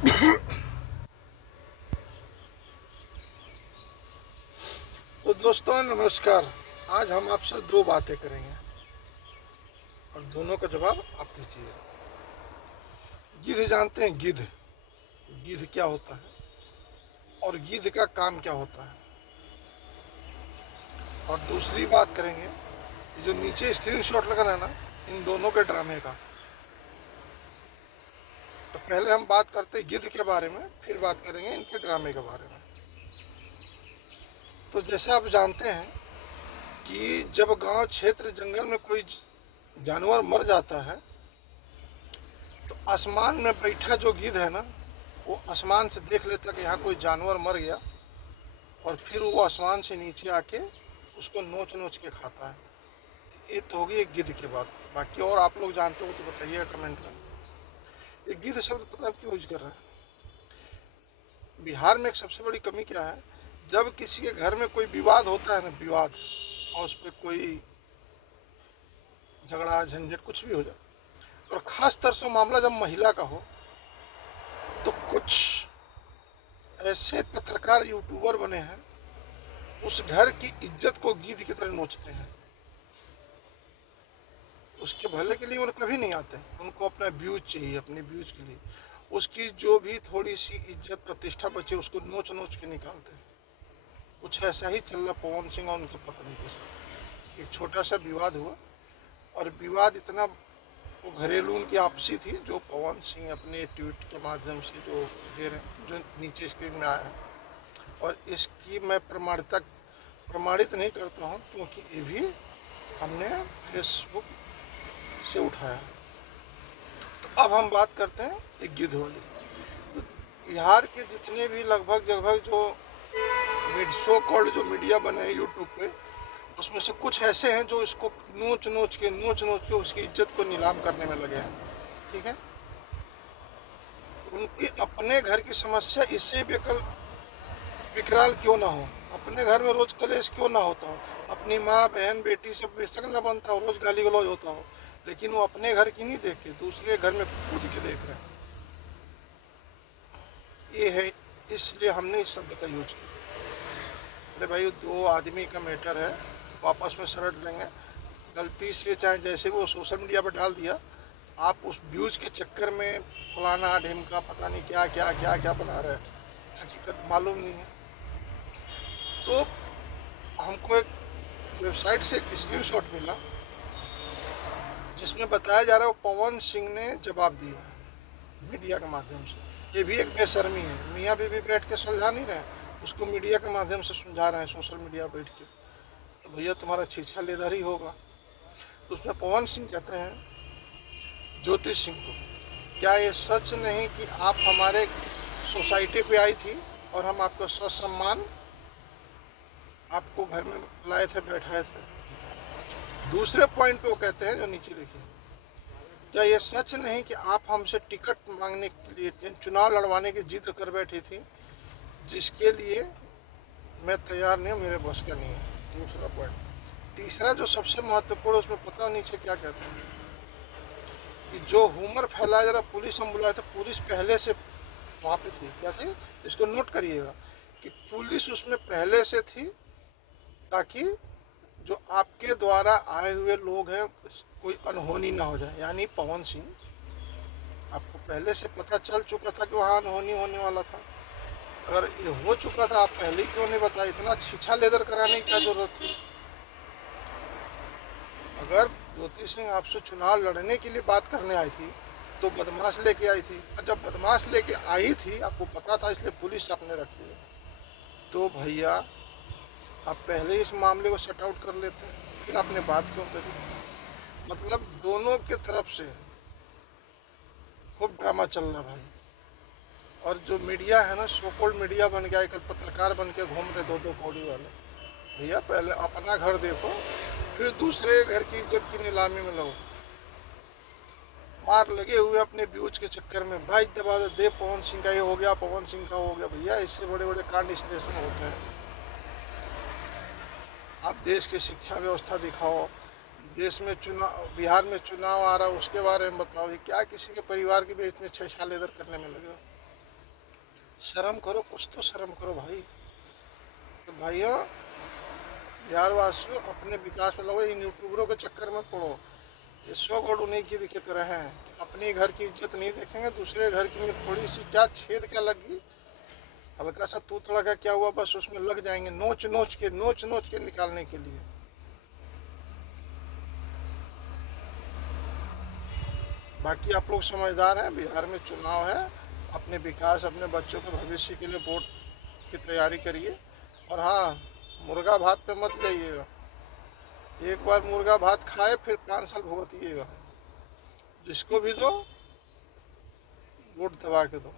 तो दोस्तों नमस्कार। आज हम आपसे दो बातें करेंगे और दोनों का जवाब आप दीजिए। गिद्ध जानते हैं? गिद्ध गिद्ध क्या होता है और गिद्ध का काम क्या होता है। और दूसरी बात करेंगे, ये जो नीचे स्क्रीनशॉट लगा है ना, इन दोनों के ड्रामे का। तो पहले हम बात करते हैं गिद्ध के बारे में, फिर बात करेंगे इनके ड्रामे के बारे में। तो जैसे आप जानते हैं कि जब गांव क्षेत्र जंगल में कोई जानवर मर जाता है तो आसमान में बैठा जो गिद्ध है ना, वो आसमान से देख लेता कि यहाँ कोई जानवर मर गया और फिर वो आसमान से नीचे आके उसको नोच नोच के खाता है। ये तो होगी एक गिद्ध की बात। बाकी और आप लोग जानते हो तो बताइएगा कमेंट में। ये गिद्ध शब्द पता है क्यों यूज कर रहे हैं? बिहार में एक सबसे बड़ी कमी क्या है, जब किसी के घर में कोई विवाद होता है ना, विवाद, और उस पर कोई झगड़ा झंझट कुछ भी हो जाए, और खास तौर से मामला जब महिला का हो, तो कुछ ऐसे पत्रकार यूट्यूबर बने हैं उस घर की इज्जत को गिद्ध की तरह नोचते हैं। उसके भले के लिए उन्हें कभी नहीं आते, उनको अपना व्यूज चाहिए, अपने व्यूज के लिए उसकी जो भी थोड़ी सी इज्जत प्रतिष्ठा बचे उसको नोच नोच के निकालते हैं। कुछ ऐसा ही चल रहा पवन सिंह और उनके पत्नी के साथ। एक छोटा सा विवाद हुआ और विवाद इतना, वो घरेलू उनकी आपसी थी, जो पवन सिंह अपने ट्वीट के माध्यम से जो दे रहे हैं, जो नीचे स्क्रीन में आया है। और इसकी मैं प्रमाणित नहीं करता हूँ, क्योंकि ये भी हमने फेसबुक से उठाया। तो अब हम बात करते हैं एक गिद्ध वाली। तो बिहार के जितने भी लगभग जो सो कॉल्ड जो मीडिया बने हैं यूट्यूब पे, उसमें से कुछ ऐसे हैं जो इसको नोच नोच के उसकी इज्जत को नीलाम करने में लगे हैं। ठीक है, उनकी अपने घर की समस्या इससे विकराल क्यों ना हो, अपने घर में रोज कलेश क्यों ना होता हो, अपनी माँ बहन बेटी सब बेशक ना बनता हो, रोज गाली गलौज होता हो, लेकिन वो अपने घर की नहीं देख के दूसरे घर में कूद के देख रहे हैं। ये है, इसलिए हमने इस शब्द का यूज किया। अरे भाई, दो आदमी का मैटर है, वापस में सलट लेंगे। गलती से चाहे जैसे वो सोशल मीडिया पर डाल दिया, आप उस व्यूज के चक्कर में फलाना ढिमका पता नहीं क्या क्या क्या क्या बना रहे हैं, हकीकत मालूम नहीं है। तो हमको एक वेबसाइट से एक स्क्रीनशॉट मिला जिसमें बताया जा रहा है वो पवन सिंह ने जवाब दिया मीडिया के माध्यम से। ये भी एक बेशर्मी है, मियाँ बीवी बैठ के सुलझा नहीं रहे, उसको मीडिया के माध्यम से समझा रहे हैं, सोशल मीडिया बैठ के। तो भैया तुम्हारा छीछा लेदर ही होगा। तो उसमें पवन सिंह कहते हैं ज्योति सिंह को, क्या ये सच नहीं कि आप हमारे सोसाइटी पे आई थी और हम आपको ससम्मान आपको घर में लाए थे, बैठाए थे। दूसरे पॉइंट पे वो कहते हैं, जो नीचे देखिए, क्या ये सच नहीं कि आप हमसे टिकट मांगने के लिए चुनाव लड़वाने की जिद कर बैठी थी, जिसके लिए मैं तैयार नहीं हूँ, मेरे बस का नहीं है। दूसरा पॉइंट। तीसरा जो सबसे महत्वपूर्ण, उसमें पता नीचे क्या कहते हैं कि जो ह्यूमर फैलाया जा रहा, पुलिस हम बुलाए थे, पुलिस पहले से वहाँ पे थी। क्या थी? इसको नोट करिएगा कि पुलिस उसमें पहले से थी, ताकि जो आपके द्वारा आए हुए लोग हैं कोई अनहोनी ना हो जाए। यानी पवन सिंह, आपको पहले से पता चल चुका था कि वहाँ अनहोनी होने वाला था। अगर ये हो चुका था, आप पहले क्यों नहीं बताया? इतना छीछा लेदर कराने की क्या जरूरत थी? अगर ज्योति सिंह आपसे चुनाव लड़ने के लिए बात करने आई थी तो बदमाश लेके आई थी, और जब बदमाश लेके आई थी, आपको पता था, इसलिए पुलिस आपने रखी है, तो भैया आप पहले ही इस मामले को शट आउट कर लेते हैं, फिर आपने बात क्यों करी? मतलब दोनों के तरफ से खूब ड्रामा चल रहा भाई। और जो मीडिया है ना, सो कॉल्ड मीडिया बन गया, एक पत्रकार बन के घूम रहे दो कौड़ी वाले। भैया पहले अपना घर देखो, फिर दूसरे घर की इज्जत की नीलामी में लगो। मार लगे हुए अपने व्यूज के चक्कर में, भाई दबा दे, पवन सिंह का ये हो गया, पवन सिंह का हो गया। भैया इससे बड़े बड़े कांड इस देश में होते हैं। आप देश की शिक्षा व्यवस्था दिखाओ, देश में चुनाव, बिहार में चुनाव आ रहा है उसके बारे में बताओ। ये क्या किसी के परिवार की भी इतने छेछा लेदर करने में लगे हो? शर्म करो, कुछ तो शर्म करो भाई। तो भाइयों, बिहार वासियों, अपने विकास में लगो, इन यूट्यूबरों के चक्कर में पड़ो। ये सौ गोड उन्हीं की दिखे तरह हैं, अपनी घर की इज्जत नहीं देखेंगे, दूसरे घर की में थोड़ी सी क्या छेद क्या लगी, हल्का सा तूत लगा क्या हुआ, बस उसमें लग जाएंगे नोच नोच के निकालने के लिए। बाकी आप लोग समझदार हैं, बिहार में चुनाव है, अपने विकास, अपने बच्चों के भविष्य के लिए वोट की तैयारी करिए। और हाँ, मुर्गा भात पे मत जाइएगा। एक बार मुर्गा भात खाए फिर 5 साल भुगतिएगा। जिसको भी दो, वोट दबा के दो।